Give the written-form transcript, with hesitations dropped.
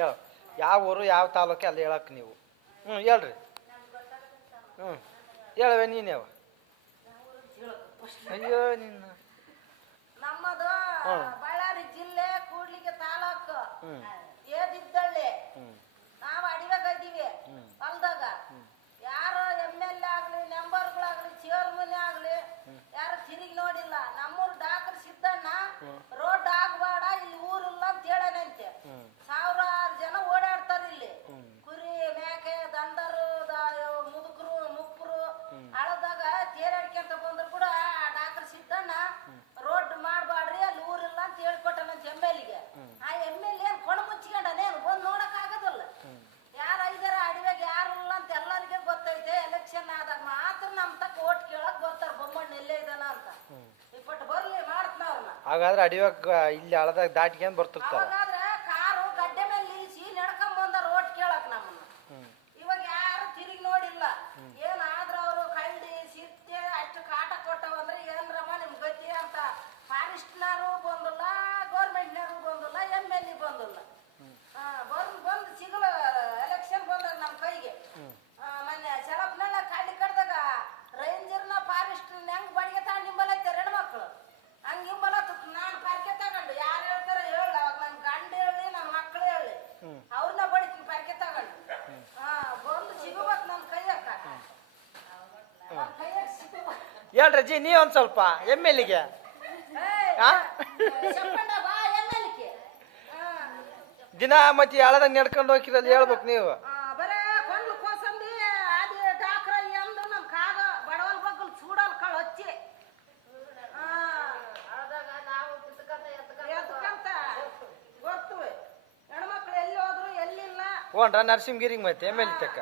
ಹೇಳ ಯಾವ ಊರು ಯಾವ ತಾಲೂಕು ಅಲ್ಲಿ ಹೇಳಕ್ಕೆ ನೀವು ಹೇಳ್ರಿ ಹೇಳವೆ ನೀನ್ಯಾವ ಅಯ್ಯೋ ನಿನ್ನ ನಮ್ಮದು ಬಳ್ಳಾರಿ ಜಿಲ್ಲೆ ಕೂಡ್ಲಿಗೆ ತಾಲೂಕು ಏದಿದ್ದಳ್ಳಿ ನಾವು ಅಡಿವಾಗ ಇದ್ದೀವಿ ಹೊಲ್ದಾಗ ಯಾರು MLA ಆಗ್ಲಿ ಮೆಂಬರ್ಗಳಾಗ್ಲಿ ಚೇರ್ಮನ್ ಆಗ್ಲಿ ಯಾರು ತಿರುಗಿ ನೋಡಿಲ್ಲ ನಮ್ಮೂರ್ ಡಾಕ್ಟರ್ ಸಿದ್ದಣ್ಣ ರೋಡ್ ಆಗ್ಬೇಡ ಇಲ್ಲಿ ಊರಿಲ್ಲ ಅಂತ ಹೇಳನಂತೆ ಸಾವಿರಾರು ಜನ ಓಡಾಡ್ತಾರ ಇಲ್ಲಿ ಕುರಿ ಮೇಕೆ ದಂಡರು ಮುದುಕರು ಮುಕ್ಕರು ಹಳದಾಗ ತೇರಾಡ್ಕೊಂತ ಬಂದ್ರು ಕೂಡ ಡಾಕ್ಟರ್ ಸಿದ್ದಣ್ಣ ರೋಡ್ ಮಾಡ್ಬಾಡ್ರಿ ಅಲ್ಲಿ ಊರಿಲ್ಲ ಅಂತ ಹೇಳ್ಕೊಟ್ಟನಂತ MLAಗೆ ಆ MLA ಕೊಣ ಮುಚ್ಕೊಂಡನೇನು ಬಂದು ನೋಡಕ್ ಆಗೋದಿಲ್ಲ ಯಾರು ಐದಾರ ಅಡಿವಾಗ ಯಾರು ಇಲ್ಲ ಅಂತ ಎಲ್ಲರಿಗೆ ಗೊತ್ತೈತೆ ಎಲೆಕ್ಷನ್ ಆದಾಗ ಮಾತ್ರ ನಮ್ ತಕ್ಕ ಓಟ್ ಕೇಳಕ್ ಬರ್ತಾರ ಬೊಮ್ಮಣ್ಣ ಎಲ್ಲೇ ಇದಾನ ಅಂತ ಇಪ್ಪಟ್ಟು ಬರ್ಲಿ ಮಾಡ್ತಾವ್ರನ್ನ ಹಾಗಾದ್ರೆ ಅಡಿವಾಗ ಇಲ್ಲಿ ಹಳದಾಗ ದಾಟ್ಕೊಂಡ್ ಬರ್ತಿರ್ತಾರ ಹಾಗಾದ್ರೆ ಕಾರು ಗಡ್ಡೆ ಮೇಲೆ ನಿಲ್ಸಿ ನಡ್ಕೊಂಡ್ ಬಂದಾರ ಓಟ್ ಕೇಳಕ್ ನಮ್ಮನ್ನ ಇವಾಗ ಯಾರು ತಿರುಗಿ ನೋಡಿಲ್ಲ ಏನಾದ್ರೂ ಅವರು ಕಳ್ಳಿ ಸಿತ್ತೆ ಅಷ್ಟು ಕಾಟ ಕೊಟ್ಟವಂದ್ರೆ ಏನ್ರಮ್ಮ ನಿಮ್ ಗತಿ ಅಂತ ಫಾರೆಸ್ಟ್ನರು ಬಂದಿಲ್ಲ ಗೌರ್ಮೆಂಟ್ನರು ಬಂದಿಲ್ಲ MLA ಬಂದಿಲ್ಲ ಬಂದು ಸಿಗಲ್ಲ ಎಲೆಕ್ಷನ್ ಬಂದಾಗ ನಮ್ಮ ಕೈಗೆ ಮೊನ್ನೆ ಸೆಳಪ್ನೆಲ್ಲ ಕಾಳಿ ಕಡ್ದಾಗ ರೇಂಜರ್ನ ಫಾರೆಸ್ಟ್ ಹೆಂಗ್ ಬಡಿಗೆ ತಗೊಂಡು ನಿಂಬಲೈತೆ ಹೆಣ್ಮಕ್ಳು ಹಂಗ ಹಿಂಬಲತ್ತ ನಾನು ಪಾರ್ಕೆ ತಗೊಂಡು ಯಾರು ಹೇಳ್ತಾರೆ ಹೇಳ ಅವಾಗ ನನ್ ಗಂಡ ಹೇಳಿ ನನ್ನ ಮಕ್ಳು ಹೇಳಿ ಅವ್ರನ್ನ ಬಡಿತೀನಿ ಪಾರ್ಕೆ ತಗೊಂಡು ಬಂದು ಸಿಗಬೇಕು ನನ್ನ ಕೈಯಕ್ಕ ಹೇಳ್ರಜ್ಜಿ ನೀ ಒಂದ್ ಸ್ವಲ್ಪ MLAಗೆ ದಿನ ಮತ್ತೆ ಹಳದಾಗ ನಡ್ಕೊಂಡು ಹೋಗಿರಲ್ಲ ಹೇಳ್ಬೇಕು ನೀವು ಬರೇ ಕೊಂಡ್ಲು ಕೋಸಂಬಿ ಅದು ಡಾಕ್ರ ಎಂದು ನಮ್ ಕಾಗ ಬಡವಲ್ ಬಗ್ಗಲ್ ಚೂಡಲ್ ಕಳ್ ಹಚ್ಚಿ ಎದ್ಕಂತ ಗೊತ್ತು ಹೆಣ್ಮಕ್ಳು ಎಲ್ಲಿ ಹೋದ್ರು ಎಲ್ಲಿಲ್ಲ ಹೋನ್ರ ನರಸಿಂಹಗಿರಿಗೆ ಮತ್ತೆ MLA ತಕ್ಕ